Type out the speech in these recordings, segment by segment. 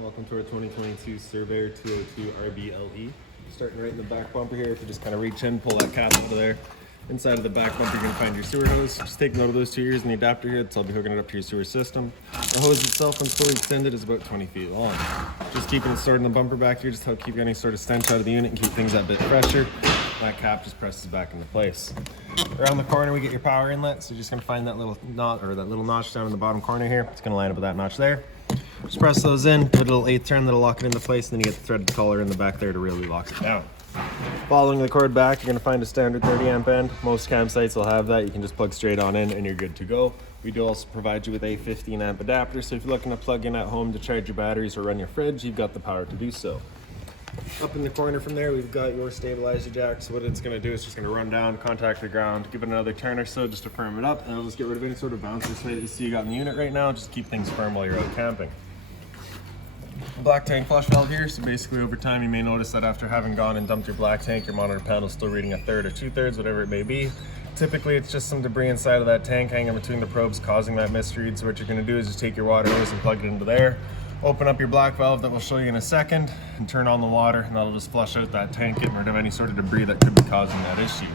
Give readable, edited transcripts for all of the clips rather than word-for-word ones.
Welcome to our 2022 Surveyor 202 RBLE. Starting right in the back bumper here, if you just kind of reach in, pull that cap out of there. Inside of the back bumper, you're going to find your sewer hose. Just take note of those 2 ears and the adapter here, so I'll be hooking it up to your sewer system. The hose itself, when fully extended, is about 20 feet long. Just keeping it stored in the bumper back here, just to help keep any sort of stench out of the unit and keep things that bit fresher. That cap just presses back into place. Around the corner, we get your power inlet, so you're just going to find that little knot, or that little notch down in the bottom corner here. It's going to line up with that notch there. Just press those in, put a little 8th turn that'll lock it into place, and then you get the threaded collar in the back there to really lock it down. Following the cord back, you're going to find a standard 30 amp end. Most campsites will have that. You can just plug straight on in and you're good to go. We do also provide you with a 15 amp adapter, so if you're looking to plug in at home to charge your batteries or run your fridge, you've got the power to do so. Up in the corner from there, we've got your stabilizer jack. So what it's going to do is just going to run down, contact the ground, give it another turn or so just to firm it up, and it'll just get rid of any sort of bouncer sway that you see you got in the unit right now, just keep things firm while you're out camping. Black tank flush valve here, so basically over time you may notice that after having gone and dumped your black tank, your monitor panel is still reading 1/3 or 2/3, whatever it may be. Typically it's just some debris inside of that tank hanging between the probes causing that misread, so what you're going to do is just take your water hose and plug it into there, open up your black valve that we'll show you in a second, and turn on the water, and that'll just flush out that tank, getting rid of any sort of debris that could be causing that issue.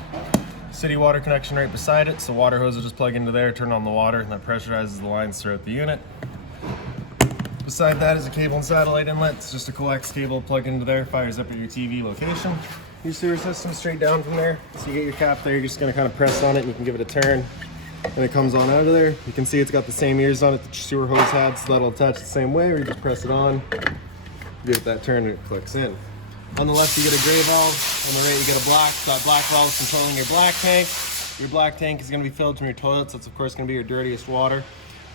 City water connection right beside it, so water hose will just plug into there, turn on the water, and that pressurizes the lines throughout the unit. Beside that is a cable and satellite inlet. It's just a coax cable plugged into there, fires up at your TV location. Your sewer system straight down from there. So you get your cap there, you're just gonna kind of press on it and you can give it a turn. And it comes on out of there. You can see it's got the same ears on it that your sewer hose had, so that'll attach the same way, or you just press it on, give it that turn and it clicks in. On the left you get a gray valve, on the right you get a black. So that black valve is controlling your black tank. Your black tank is gonna be filled from your toilet, so it's of course gonna be your dirtiest water.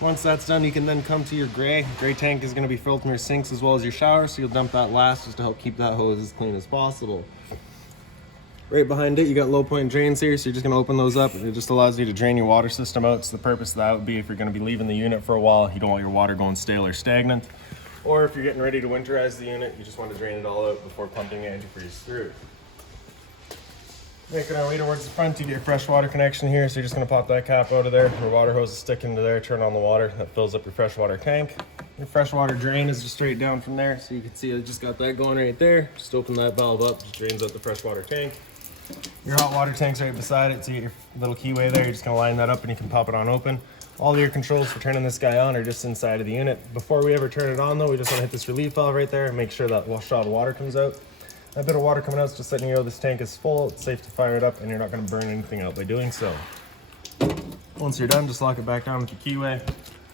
Once that's done, you can then come to your gray. Gray tank is going to be filled from your sinks as well as your shower, so you'll dump that last just to help keep that hose as clean as possible. Right behind it, you got low point drains here, so you're just going to open those up. It just allows you to drain your water system out. So the purpose of that would be if you're going to be leaving the unit for a while, you don't want your water going stale or stagnant. Or if you're getting ready to winterize the unit, you just want to drain it all out before pumping antifreeze through. Making our way towards the front, you get your freshwater connection here, so you're just going to pop that cap out of there. Your water hose is sticking into there, turn on the water, that fills up your freshwater tank. Your freshwater drain is just straight down from there, so you can see I just got that going right there. Just open that valve up, just drains out the freshwater tank. Your hot water tank's right beside it, so you get your little keyway there. You're just going to line that up and you can pop it on open. All your controls for turning this guy on are just inside of the unit. Before we ever turn it on though, we just want to hit this relief valve right there and make sure that shot of water comes out. That bit of water coming out is just letting you know this tank is full, it's safe to fire it up, and you're not going to burn anything out by doing so. Once you're done, just lock it back down with your keyway.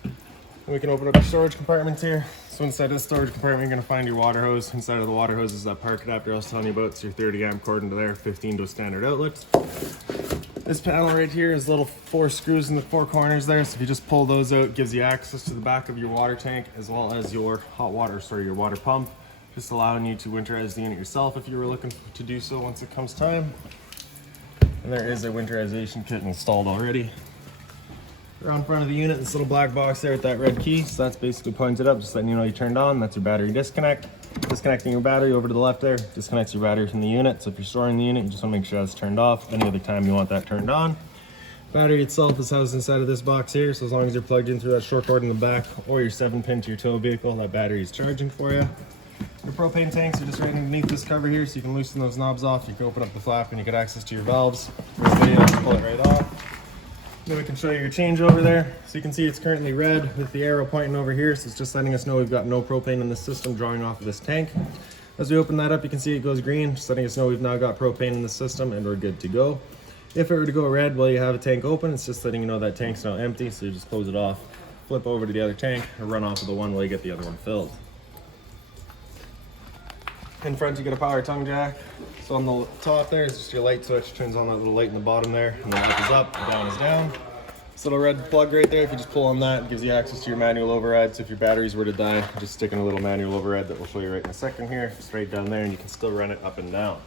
And we can open up your storage compartments here. So inside this storage compartment, you're going to find your water hose. Inside of the water hose is that park adapter I was telling you about. It's your 30 amp cord into there, 15 to a standard outlet. This panel right here is little 4 screws in the 4 corners there. So if you just pull those out, it gives you access to the back of your water tank as well as your your water pump. Just allowing you to winterize the unit yourself if you were looking to do so once it comes time. And there is a winterization kit installed already. Around front of the unit, this little black box there with that red key. So that's basically pointed up, just letting you know you turned on. That's your battery disconnect. Disconnecting your battery over to the left there disconnects your battery from the unit. So if you're storing the unit, you just want to make sure that's turned off. Any other time you want that turned on. Battery itself is housed inside of this box here. So as long as you're plugged in through that short cord in the back or your 7-pin to your tow vehicle, that battery is charging for you. Your propane tanks are just right underneath this cover here, so you can loosen those knobs off. You can open up the flap and you get access to your valves. This video, just pull it right off. Then we can show you your changeover there. So you can see it's currently red with the arrow pointing over here, so it's just letting us know we've got no propane in the system drawing off of this tank. As we open that up, you can see it goes green, just letting us know we've now got propane in the system and we're good to go. If it were to go red while you have a tank open, it's just letting you know that tank's now empty, so you just close it off, flip over to the other tank, or run off of the one while you get the other one filled. In front you get a power tongue jack. So on the top there is just your light switch. Turns on that little light in the bottom there, and then up is up, down is down. This little red plug right there, if you just pull on that, it gives you access to your manual override. So if your batteries were to die, just stick in a little manual override that we'll show you right in a second here. Just right down there, and you can still run it up and down.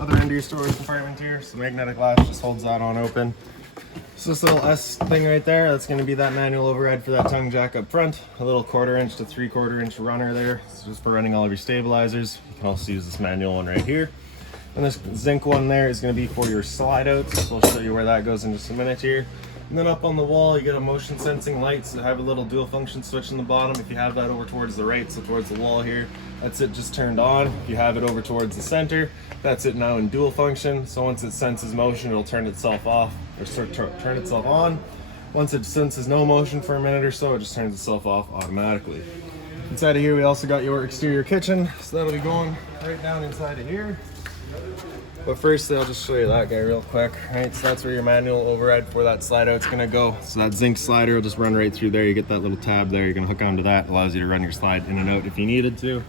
Other end of your storage compartment here, so the magnetic latch just holds that on open. So this little S thing right there, that's going to be that manual override for that tongue jack up front. A little 1/4 inch to 3/4 inch runner there. It's just for running all of your stabilizers. You can also use this manual one right here. And this zinc one there is going to be for your slide outs. So I'll show you where that goes in just a minute here. And then up on the wall, you get a motion sensing lights that have a little dual function switch in the bottom. If you have that over towards the right, so towards the wall here, that's it just turned on. If you have it over towards the center, that's it now in dual function. So once it senses motion, it'll turn itself off or turn itself on. Once it senses no motion for a minute or so, it just turns itself off automatically. Inside of here, we also got your exterior kitchen. So that'll be going right down inside of here. But first, I'll just show you that guy real quick. Right, so that's where your manual override for that slide out's gonna go. So that zinc slider will just run right through there. You get that little tab there. You're gonna hook onto that. Allows you to run your slide in and out if you needed to.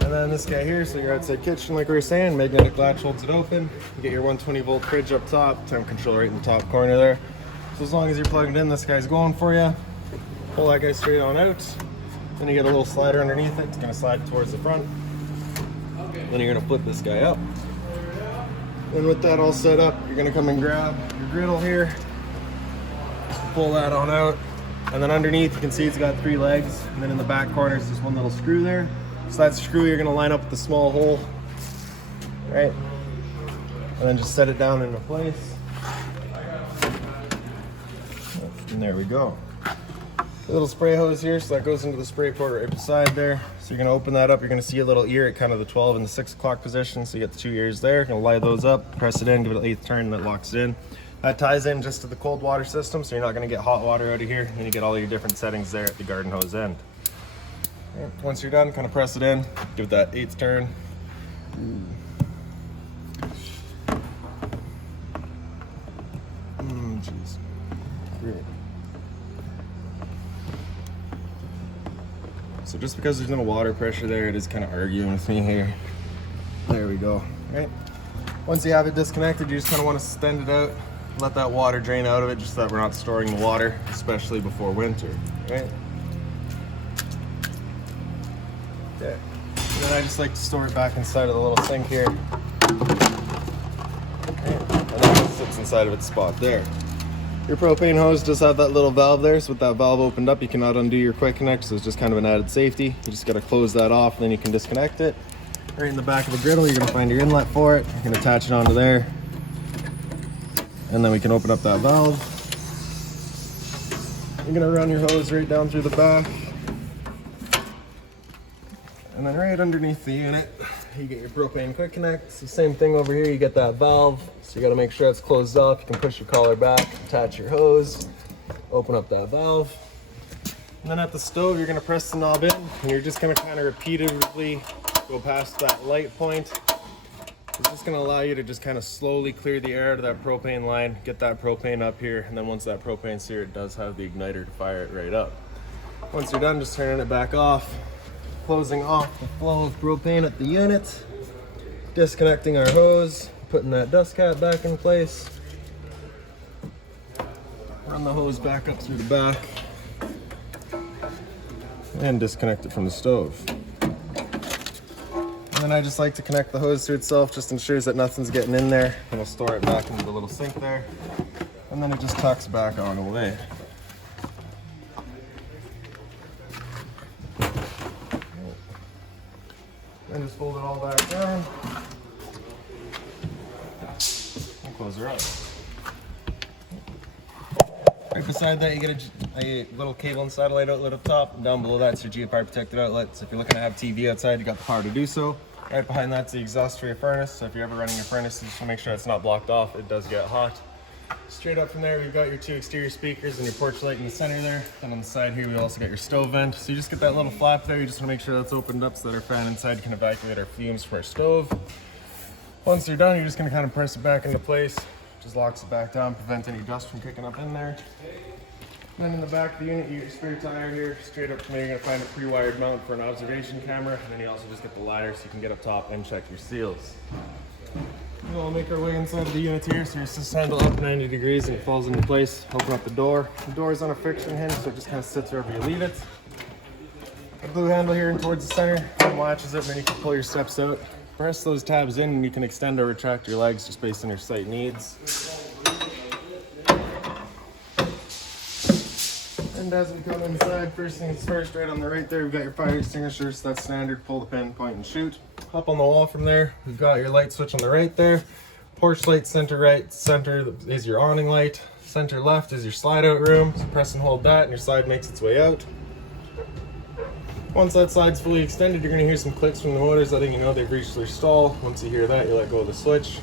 And then this guy here, so your outside kitchen, like we were saying, magnetic latch holds it open. You get your 120 volt fridge up top, temp control right in the top corner there. So as long as you're plugged in, this guy's going for you. Pull that guy straight on out. Then you get a little slider underneath it. It's gonna slide towards the front. Then you're gonna flip this guy up. And with that all set up, you're gonna come and grab your griddle here, pull that on out, and then underneath you can see it's got 3 legs, and then in the back corner is just one little screw there. So that screw you're gonna line up with the small hole, right? And then just set it down into place. And there we go. A little spray hose here, so that goes into the spray port right beside there. So you're gonna open that up, you're gonna see a little ear at kind of the 12 and the 6 o'clock position. So you got the 2 ears there. You're gonna lie those up, press it in, give it an 8th turn, and it locks it in. That ties in just to the cold water system, so you're not gonna get hot water out of here. And you get all your different settings there at the garden hose end. Right, once you're done, kind of press it in, give it that 8th turn. Jeez. Great. So just because there's no water pressure there, it is kind of arguing with me here. There we go, right? Once you have it disconnected, you just kind of want to extend it out, let that water drain out of it, just so that we're not storing the water, especially before winter, right? Okay, and then I just like to store it back inside of the little sink here. Okay. And then it sits inside of its spot there. Your propane hose does have that little valve there, so with that valve opened up, you cannot undo your quick connect, so it's just kind of an added safety. You just got to close that off, and then you can disconnect it. Right in the back of the griddle, you're going to find your inlet for it. You can attach it onto there, and then we can open up that valve. You're going to run your hose right down through the back, and then right underneath the unit, you get your propane quick connect. It's the same thing over here. You get that valve, so you got to make sure it's closed off. You can push your collar back, attach your hose, open up that valve. And then at the stove, you're going to press the knob in, and you're just going to kind of repeatedly go past that light point. It's just going to allow you to just kind of slowly clear the air out of that propane line, get that propane up here, and then once that propane's here, it does have the igniter to fire it right up. Once you're done, just turning it back off, closing off the flow of propane at the unit, disconnecting our hose, putting that dust cap back in place, run the hose back up through the back, and disconnect it from the stove. And then I just like to connect the hose to itself, just ensures that nothing's getting in there, and I'll store it back into the little sink there, and then it just tucks back on away. And just fold it all back down and close her up. Right beside that, you get a little cable and satellite outlet up top, and down below that's your GFI protected outlet. So if you're looking to have TV outside, you got the power to do so. Right behind that's the exhaust for your furnace. So if you're ever running your furnace, just to make sure it's not blocked off. It does get hot. Straight up from there, we've got your 2 exterior speakers and your porch light in the center there. And on the side here, we also got your stove vent. So you just get that little flap there. You just want to make sure that's opened up so that our fan inside can evacuate our fumes from our stove. Once you're done, you're just going to kind of press it back into place. Just locks it back down, prevent any dust from kicking up in there. Then in the back of the unit, you get your spare tire here. Straight up from there, you're going to find a pre-wired mount for an observation camera. And then you also just get the ladder so you can get up top and check your seals. We'll make our way inside of the unit here. So your assist handle up 90 degrees and it falls into place. Open up the door. The door is on a friction hinge, so it just kind of sits wherever you leave it. The blue handle here and towards the center latches it, and then you can pull your steps out. Press those tabs in and you can extend or retract your legs just based on your site needs. And as we come inside, first things first, right on the right there, we've got your fire extinguisher. So that's standard, pull the pin, point and shoot. Up on the wall from there, we've got your light switch on the right there. Porch light, center right, center is your awning light. Center left is your slide out room. So press and hold that and your slide makes its way out. Once that slide's fully extended, you're gonna hear some clicks from the motors letting you know they've reached their stall. Once you hear that, you let go of the switch.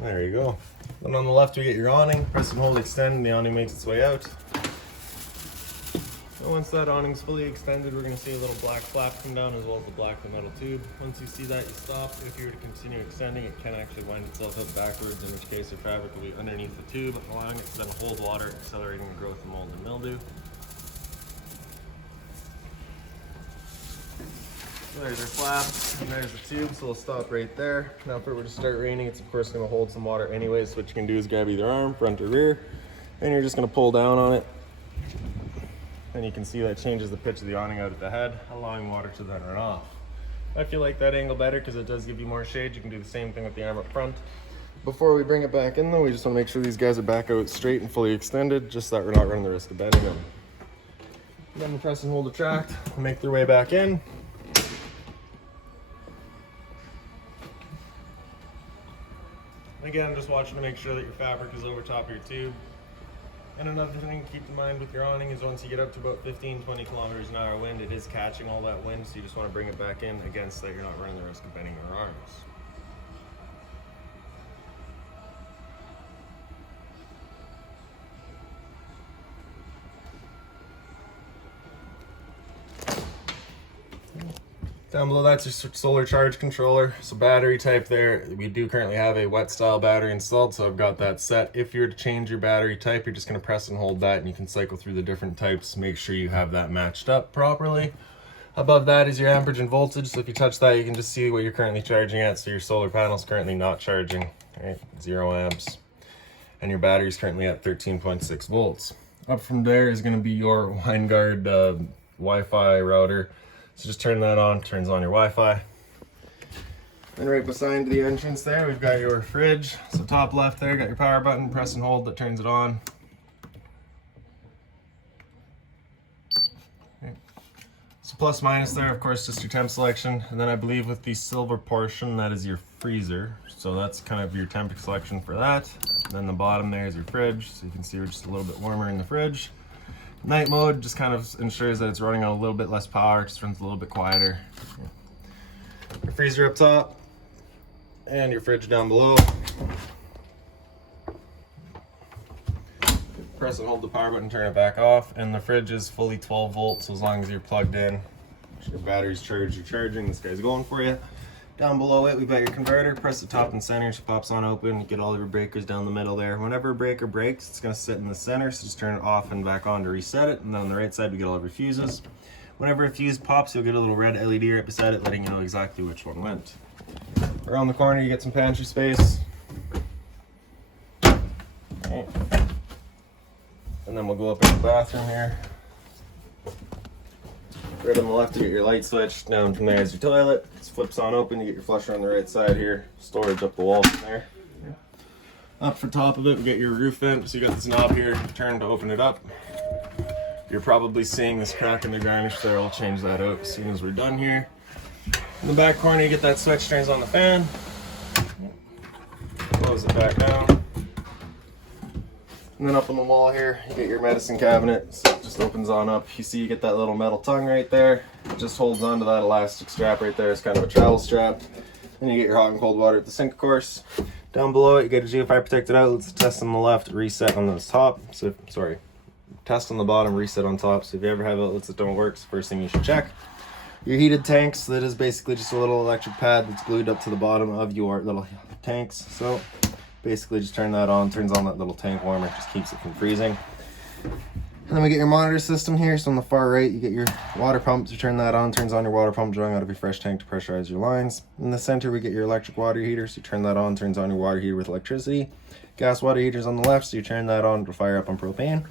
There you go. Then on the left we get your awning. Press and hold extend and the awning makes its way out. And once that awning's fully extended, we're going to see a little black flap come down as well as the black metal tube. Once you see that, you stop. If you were to continue extending, it can actually wind itself up backwards, in which case the fabric will be underneath the tube, allowing it to then hold water, accelerating the growth of mold and mildew. So there's our flap, and there's the tube, so we'll stop right there. Now if it were to start raining, it's of course going to hold some water anyways, so what you can do is grab either arm, front or rear, and you're just going to pull down on it. And you can see that changes the pitch of the awning out at the head, allowing water to then run off. If you like that angle better, because it does give you more shade, you can do the same thing with the arm up front. Before we bring it back in though, we just want to make sure these guys are back out straight and fully extended, just so that we're not running the risk of bending them. And then we press and hold the tract, we'll make their way back in. Again, just watching to make sure that your fabric is over top of your tube. And another thing to keep in mind with your awning is once you get up to about 15-20 kilometers an hour wind, it is catching all that wind, so you just want to bring it back in again so that you're not running the risk of bending your arms. Down below that's your solar charge controller. So battery type there, we do currently have a wet style battery installed, so I've got that set. If you were to change your battery type, you're just going to press and hold that and you can cycle through the different types. Make sure you have that matched up properly. Above that is your amperage and voltage, so if you touch that you can just see what you're currently charging at. So your solar panel is currently not charging, right? 0 amps. And your battery is currently at 13.6 volts. Up from there is going to be your WineGuard Wi-Fi router. So just turn that on, turns on your Wi-Fi. And right beside the entrance there, we've got your fridge. So top left there, got your power button, press and hold, that turns it on. Okay. So plus minus there, of course, just your temp selection. And then I believe with the silver portion, that is your freezer. So that's kind of your temp selection for that. And then the bottom there is your fridge. So you can see we're just a little bit warmer in the fridge. Night mode just kind of ensures that it's running on a little bit less power, just runs a little bit quieter. Your freezer up top and your fridge down below. Press and hold the power button, turn it back off, and the fridge is fully 12 volts, so as long as you're plugged in, your battery's charged, you're charging, this guy's going for you. Down below it, we've got your converter. Press the top and center, so it pops on open. You get all of your breakers down the middle there. Whenever a breaker breaks, it's going to sit in the center, so just turn it off and back on to reset it. And then on the right side, we get all of your fuses. Whenever a fuse pops, you'll get a little red LED right beside it, letting you know exactly which one went. Around the corner, you get some pantry space. Okay. And then we'll go up in the bathroom here. Right on the left, you get your light switch. Down from there is your toilet. It flips on open. You get your flusher on the right side here. Storage up the wall from there. Up for top of it, we get your roof vent. So you got this knob here. Turn to open it up. You're probably seeing this crack in the garnish there. I'll change that out as soon as we're done here. In the back corner, you get that switch. Turns on the fan. Close it back down. And then up on the wall here, you get your medicine cabinet. So it just opens on up. You see you get that little metal tongue right there. It just holds onto that elastic strap right there. It's kind of a travel strap. Then you get your hot and cold water at the sink, of course. Down below it, you get a geofire protected outlets. Test on the left, reset on the top. So, sorry, test on the bottom, reset on top. So if you ever have outlets that don't work, it's the first thing you should check. Your heated tanks, that is basically just a little electric pad that's glued up to the bottom of your little tanks. So basically just turn that on, turns on that little tank warmer, just keeps it from freezing. And then we get your monitor system here. So on the far right, you get your water pump. So turn that on, turns on your water pump drawing out of your fresh tank to pressurize your lines. In the center, we get your electric water heater. So you turn that on, turns on your water heater with electricity. Gas water heater's on the left, so you turn that on to fire up on propane.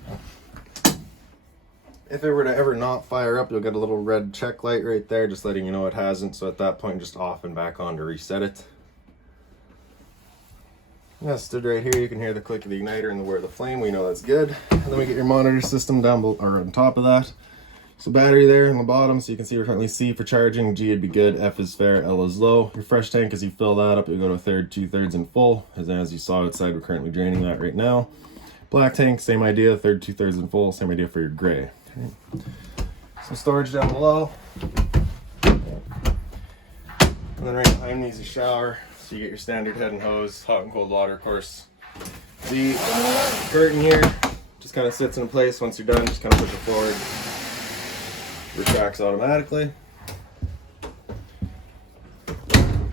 If it were to ever not fire up, you'll get a little red check light right there, just letting you know it hasn't. So at that point, just off and back on to reset it. Nested right here, you can hear the click of the igniter and the whir of the flame. We know that's good. And then we get your monitor system down below, or on top of that. So battery there on the bottom, so you can see we're currently C for charging, G would be good, F is fair, L is low. Your fresh tank, as you fill that up, you'll go to a third, 2/3 and full. As you saw outside, we're currently draining that right now. Black tank, same idea, third, 2/3 and full, same idea for your gray. Okay. Some storage down below. And then right behind me is a shower. So you get your standard head and hose, hot and cold water, of course. The curtain here just kind of sits in place. Once you're done, just kind of push it forward. Retracts automatically.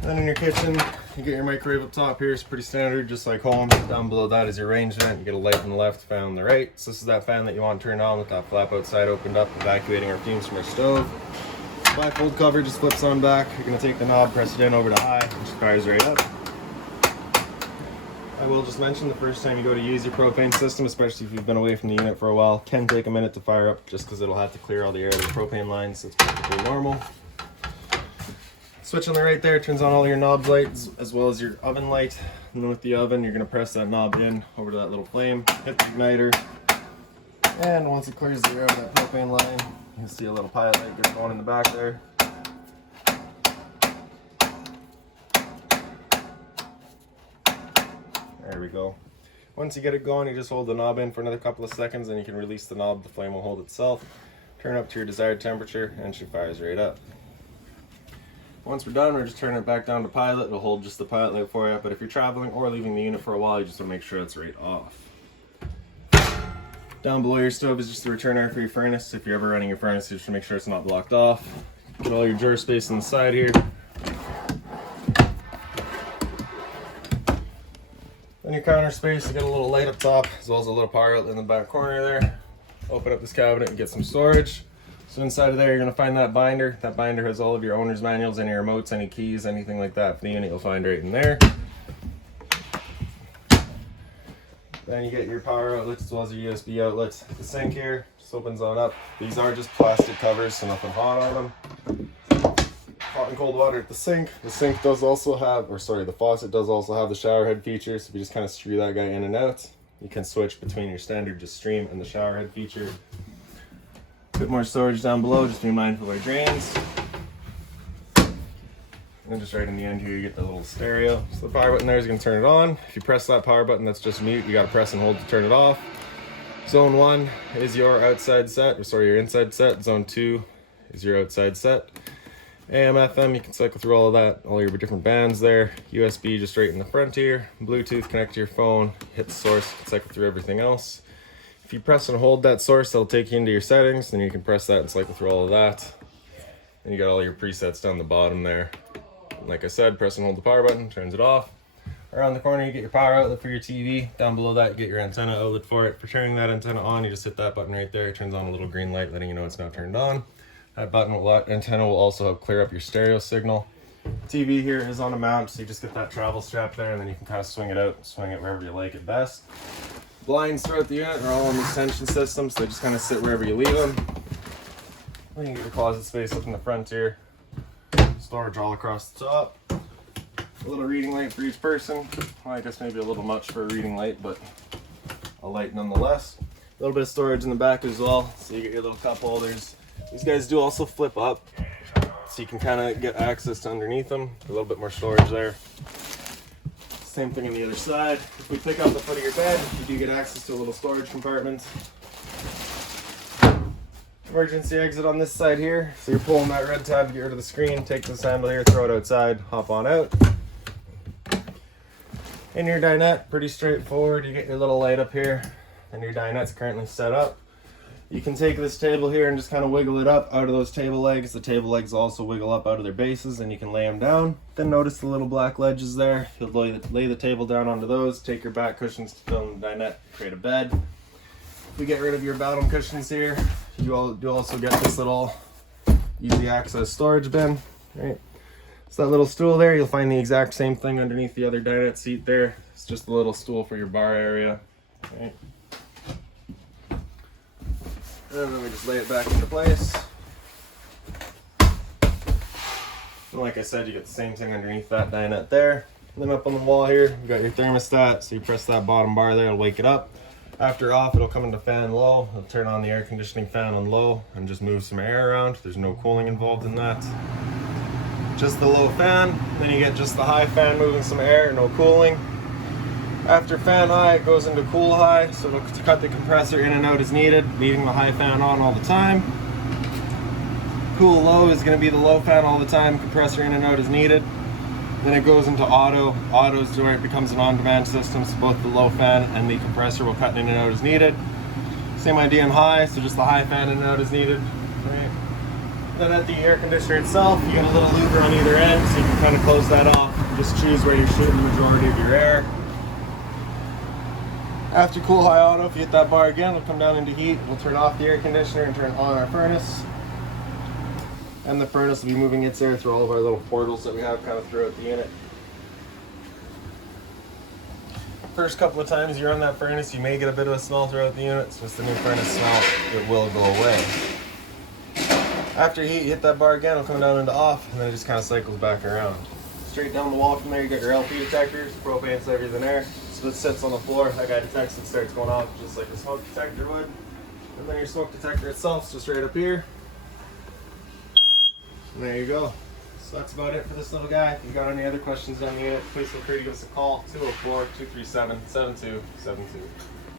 Then in your kitchen, you get your microwave up top here. It's pretty standard, just like home. Down below that is your range vent. You get a light on the left, fan on the right. So this is that fan that you want turned on with that flap outside opened up, evacuating our fumes from our stove. Bifold cover just flips on back. You're going to take the knob, press it in over to high, which fires right up. I will just mention the first time you go to use your propane system, especially if you've been away from the unit for a while, can take a minute to fire up just because it'll have to clear all the air out of the propane lines. So it's perfectly normal. Switch on the right there turns on all your knob lights as well as your oven light. And then with the oven, you're going to press that knob in over to that little flame, hit the igniter, and once it clears the air out of that propane line, you can see a little pilot light get going in the back there. There we go. Once you get it going, you just hold the knob in for another couple of seconds and you can release the knob. The flame will hold itself. Turn up to your desired temperature and she fires right up. Once we're done, we're just turning it back down to pilot. It'll hold just the pilot light for you, but if you're traveling or leaving the unit for a while, you just want to make sure it's right off. Down below your stove is just the return air for your furnace. If you're ever running your furnace, you should make sure it's not blocked off. Get all your drawer space on the side here. Then your counter space, you get a little light up top, as well as a little power outlet in the back corner there. Open up this cabinet and get some storage. So inside of there, you're going to find that binder. That binder has all of your owner's manuals, any remotes, any keys, anything like that for the unit, you'll find right in there. Then you get your power outlets as well as your USB outlets. The sink here just opens on up. These are just plastic covers, so nothing hot on them. Hot and cold water at the sink. The sink does also have, the faucet does also have the shower head feature. So if you just kind of screw that guy in and out, you can switch between your standard just stream and the shower head feature. A bit more storage down below, just be mindful of our drains. And just right in the end here, you get the little stereo. So the power button there is going to turn it on. If you press that power button, that's just mute. You got to press and hold to turn it off. Zone 1 is your outside set, your inside set. Zone 2 is your outside set. AM, FM, you can cycle through all of that, all your different bands there. USB just right in the front here. Bluetooth, connect to your phone, hit the source, you can cycle through everything else. If you press and hold that source, that'll take you into your settings. Then you can press that and cycle through all of that. Then you got all your presets down the bottom there. And like I said, press and hold the power button, turns it off. Around the corner, you get your power outlet for your TV. Down below that, you get your antenna outlet for it. For turning that antenna on, you just hit that button right there. It turns on a little green light, letting you know it's now turned on. That antenna will also help clear up your stereo signal. TV here is on a mount, so you just get that travel strap there, and then you can kind of swing it out, swing it wherever you like it best. Blinds throughout the unit are all on these tension systems, so they just kind of sit wherever you leave them. Then you get your closet space up in the front here. Storage all across the top. A little reading light for each person. Well, I guess maybe a little much for a reading light, but a light nonetheless. A little bit of storage in the back as well, so you get your little cup holders. These guys do also flip up, so you can kind of get access to underneath them. A little bit more storage there. Same thing on the other side. If we pick up the foot of your bed, you do get access to a little storage compartment. Emergency exit on this side here. So you're pulling that red tab to get rid of the screen. Take this handle here, throw it outside, hop on out. In your dinette, pretty straightforward. You get your little light up here, and your dinette's currently set up. You can take this table here and just kind of wiggle it up out of those table legs. The table legs also wiggle up out of their bases, and you can lay them down. Then notice the little black ledges there. You'll lay the table down onto those, take your back cushions to fill in the dinette, create a bed. If we get rid of your bottom cushions here, you do also get this little easy access storage bin, right? So that little stool there, you'll find the exact same thing underneath the other dinette seat there. It's just a little stool for your bar area, right? And then we just lay it back into place. And like I said, you get the same thing underneath that dinette there. And then up on the wall here, you got your thermostat. So you press that bottom bar there, it'll wake it up. After off, it'll come into fan low. It'll turn on the air conditioning fan on low and just move some air around. There's no cooling involved in that. Just the low fan. Then you get just the high fan moving some air, no cooling. After fan high, it goes into cool high. So it'll cut the compressor in and out as needed, leaving the high fan on all the time. Cool low is going to be the low fan all the time, compressor in and out as needed. Then it goes into auto. Auto is where it becomes an on-demand system, so both the low fan and the compressor will cut in and out as needed. Same idea in high, so just the high fan in and out as needed. Right. Then at the air conditioner itself, you got a little louver on either end, so you can kind of close that off. Just choose where you're shooting the majority of your air. After cool high auto, if you hit that bar again, it'll come down into heat. We'll turn off the air conditioner and turn on our furnace. And the furnace will be moving its air through all of our little portals that we have kind of throughout the unit. First couple of times you run that furnace, you may get a bit of a smell throughout the unit. It's just the new furnace smell, it will go away. After heat, you hit that bar again, it'll come down into off, and then it just kind of cycles back around. Straight down the wall from there, you got your LP detectors, propane, everything there. So it sits on the floor, that guy detects it, starts going off just like a smoke detector would. And then your smoke detector itself is just right up here. And there you go. So that's about it for this little guy. If you've got any other questions on the unit, please feel free to give us a call, 204-237-7272.